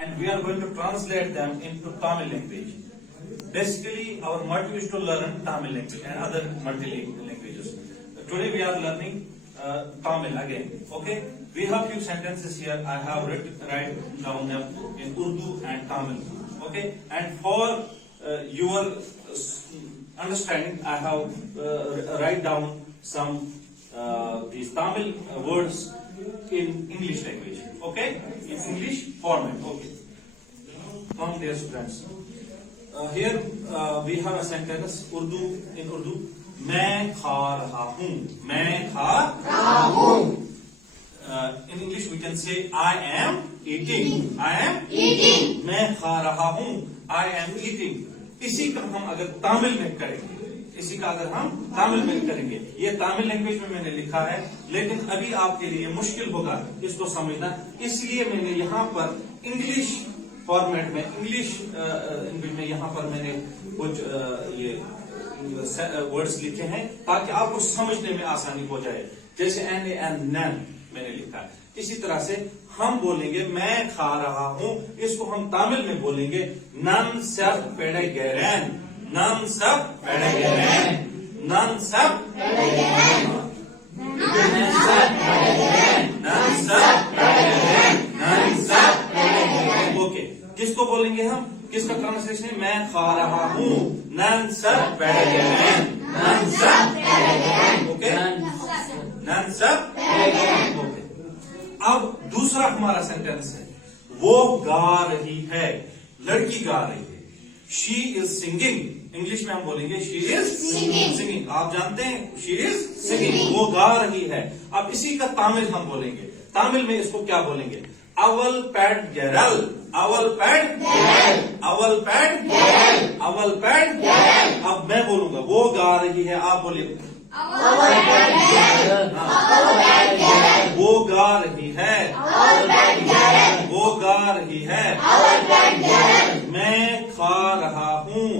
and we are going to translate them into Tamil language. Basically, our motive is to learn Tamil language and other multilingual languages. Today we are learning Tamil again. Okay, we have few sentences here. I have write down them in Urdu and Tamil. Okay, and for your understanding, I have write down some these Tamil words in English language. Okay, in English format. Okay, come dear students. Here we have a sentence in Urdu. मैं खा रहा हूँ. मैं खा रहा हूँ. In English we can say I am eating. I am eating. मैं खा रहा हूँ. I am eating. इसी का हम अगर तमिल में करेंगे, ये तमिल लैंग्वेज में मैंने लिखा है, लेकिन अभी आपके लिए मुश्किल होगा इसको समझना, इसलिए मैंने यहाँ पर इंग्लिश फॉर्मेट में इंग्लिश में यहाँ पर मैंने कुछ ये वर्ड्स लिखे हैं ताकि आपको समझने में आसानी हो जाए. जैसे एन एन नन मैंने लिखा है, इसी तरह से हम बोलेंगे मैं खा रहा हूं, इसको हम तमिल में बोलेंगे नन सब पेड़े गैरन. नन सब पेड़े गैरन. नन सब पेड़े गैरन. नन सब पेड़े गैरन. नन सब पेड़े गैरन. नन सब पेड़े गैरन. ओके, किसको बोलेंगे हम? किसका ट्रांसलेशन है? मैं खा रहा हूँ. नन सब पेड़े गैरन. नन सब पेड़े गैरन. ओके, नन सब पेड़े गैरन. ओके, अब दूसरा हमारा सेंटेंस है, वो गा रही है. लड़की गा रही है. She is singing. इंग्लिश में हम बोलेंगे शी इज सिंगिंग. आप जानते हैं शी इज सिंगिंग. वो गा रही है. अब इसी का तमिल हम बोलेंगे. तमिल में इसको क्या बोलेंगे? अवल पैड गैरल. अवल पैड गैरल. अवल पैड गैरल. अवल पैड गैरल. अब मैं बोलूंगा वो गा रही है, आप बोलिए अवल पैड गैरल. वो गा रही है. वो गा रही है. मैं खा रहा हूँ.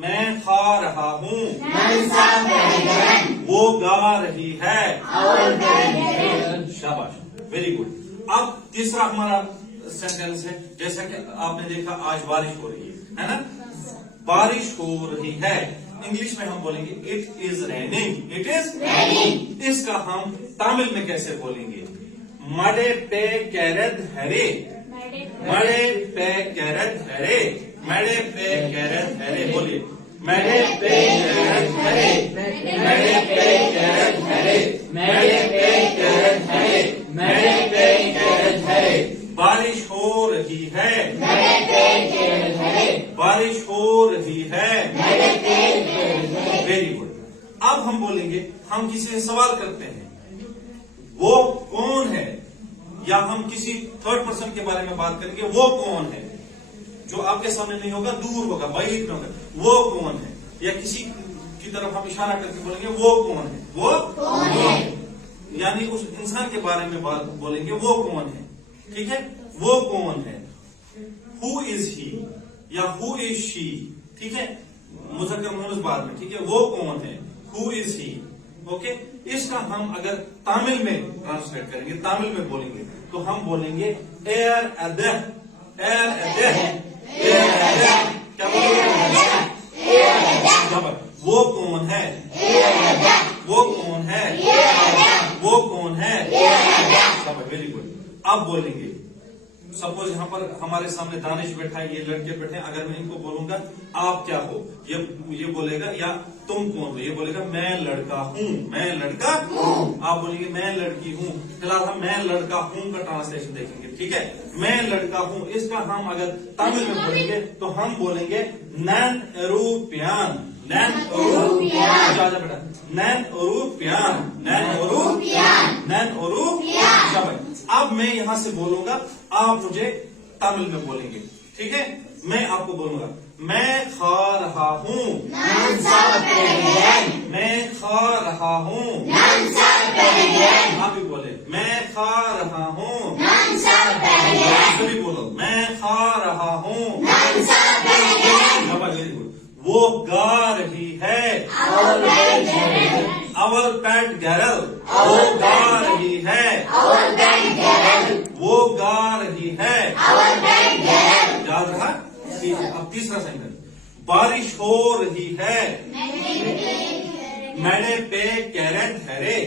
मैं खा रहा हूँ. वो गा रही है. शाबाश, वेरी गुड. अब तीसरा हमारा सेंटेंस है, जैसा कि आपने देखा आज बारिश हो रही है ना? बारिश हो रही है. इंग्लिश में हम बोलेंगे it is raining. It is raining. इसका हम तमिल में कैसे बोलेंगे? मडे पे कैरद हरे. मडे पे कैरद हरे. मडे पे कैरद हरे. बोलिए मडे पे कैरद हरे. मडे पे कैरद हरे. मडे पे कैरद हरे. मडे पे कैरद हरे. बारिश हो रही है. बारिश हो रही है. Very good. अब हम बोलेंगे, हम किसी से सवाल करते हैं वो कौन है, या हम किसी थर्ड पर्सन के बारे में बात करेंगे वो कौन है, जो आपके सामने नहीं होगा, दूर होगा, बाहर में होगा. वो कौन है, या किसी की तरफ हम इशारा करके बोलेंगे वो कौन है. वो कौन है, यानी उस इंसान के बारे में बात बोलेंगे वो कौन है. ठीक है, वो कौन है. हु इज ही या हु इज शी. ठीक है, मुज़क्कर मुअन्नस बाद में. ठीक है, वो कौन है, हु इज ही. ओके, इसका हम अगर तमिल में ट्रांसलेट करेंगे, तमिल में बोलेंगे, तो हम बोलेंगे एयर अदह. एयर अदह. एयर अदह. क्या बोलेंगे? वो कौन है. वो कौन है. वो कौन है. Very good. अब बोलेंगे, सपोज यहाँ पर हमारे सामने दानिश बैठा है, ये लड़के बैठे हैं. अगर मैं इनको बोलूंगा आप क्या हो, ये बोलेगा, या तुम कौन हो, ये बोलेगा मैं लड़का हूँ. मैं लड़का हूँ. आप बोलेंगे मैं लड़की हूँ. फिलहाल हम मैं लड़का हूँ का ट्रांसलेशन देखेंगे. ठीक है, मैं लड़का हूँ. इसका हम अगर तमिल में बोलेंगे तो हम बोलेंगे नैन एरूपियान. नैन एरूपियान. बेटा नैन एरूपियान. नैन एरूपियान. नैन एरूपियान. अब मैं यहाँ से बोलूंगा, आप मुझे तमिल में बोलेंगे. ठीक है, मैं आपको बोलूंगा मैं खा रहा हूँ. मैं खा रहा हूँ. आप भी बोले मैं खा रहा हूँ. सभी बोलो मैं खा रहा हूँ. Very good. वो गा रही है. अवल पैट गैरल. वो गा रही है. गा रही है। याद रहा? ठीक है। अब तीसरा सेंटेंस, बारिश हो रही है, मेरे पे कैरेट है रे।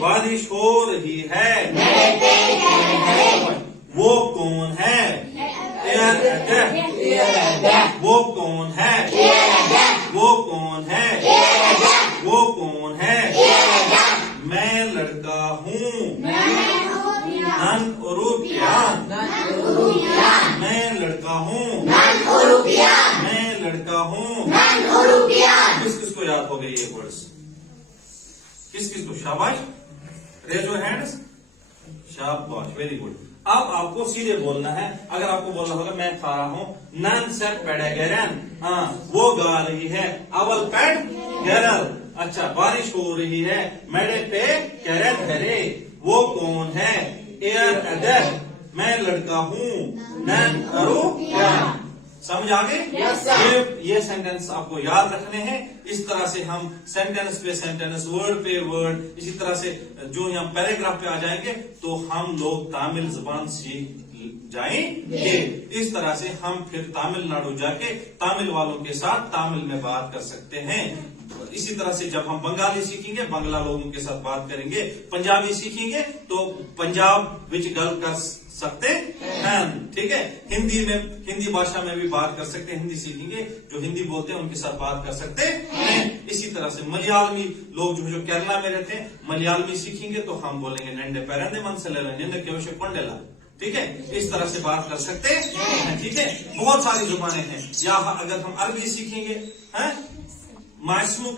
बारिश हो रही है, वो कौन है? वो कौन है? वो कौन है? वो कौन है? मैं लड़का हूँ, नन रुपयान। मैं लड़का हूँ, मैं लड़का हूँ। किस किस को याद हो गए ये वर्ड्स? किस किस को? शाबाश, रेज योर हैंड्स। शाबाश, वेरी गुड। अब आपको सीधे बोलना है। अगर आपको बोलना होगा मैं खा रहा हूं, नन से पेडेगेरन, हाँ वो गा रही है, अवल पेड गेरल। अच्छा, बारिश हो रही है, मेरे पे कैरेट है रे। वो कौन है? एयर अदर, मैं लड़का हूँ, नन करो क्या। समझ आ गए? ये सेंटेंस आपको याद रखने हैं। इस तरह से हम सेंटेंस पे सेंटेंस, वर्ड पे वर्ड, इसी तरह से जो यहाँ पैराग्राफ पे आ जाएंगे तो हम लोग तमिल जुबान सीख जाएंगे। इस तरह से हम फिर तमिलनाडु जाके तमिल वालों के साथ तमिल में बात कर सकते हैं। इसी तरह से जब हम बंगाली सीखेंगे, बांग्ला लोगों के साथ बात करेंगे। पंजाबी सीखेंगे तो पंजाब विच गल कर सकते हैं। ठीक है। हिंदी भाषा में भी बात कर सकते हैं। हिंदी सीखेंगे, जो हिंदी बोलते हैं उनके साथ बात कर सकते हैं। इसी तरह से मलयालमी लोग जो केरला में रहते हैं, मलयालमी सीखेंगे तो हम बोलेंगे नंडे पैरंडे मन से ले केवश कोंडेला। ठीक है। इस तरह से बात कर सकते हैं। ठीक है। बहुत सारी जुबानें हैं। या अगर हम अरबी सीखेंगे, है मायसमू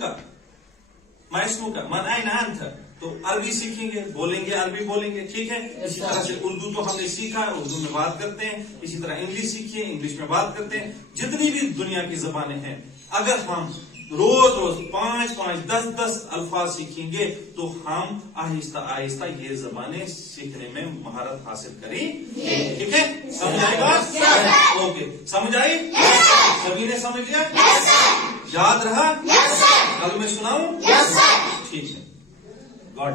का मन आई नान था, तो अरबी सीखेंगे, बोलेंगे, अरबी बोलेंगे। ठीक है। इसी तरह से उर्दू तो हमने सीखा, उर्दू में बात करते हैं। इसी तरह इंग्लिश सीखिए, इंग्लिश में बात करते हैं। जितनी भी दुनिया की जुबानें हैं, अगर हम रोज रोज 5-5, 10-10 अल्फाज सीखेंगे तो हम आहिस्ता आहिस्ता ये जुबानें सीखने में महारत हासिल करेंगे। ठीक है। समझ आई बात? ओके, समझ आई? सभी ने समझ लिया? याद रहा? कल मैं सुनाऊं? ठीक है। गॉड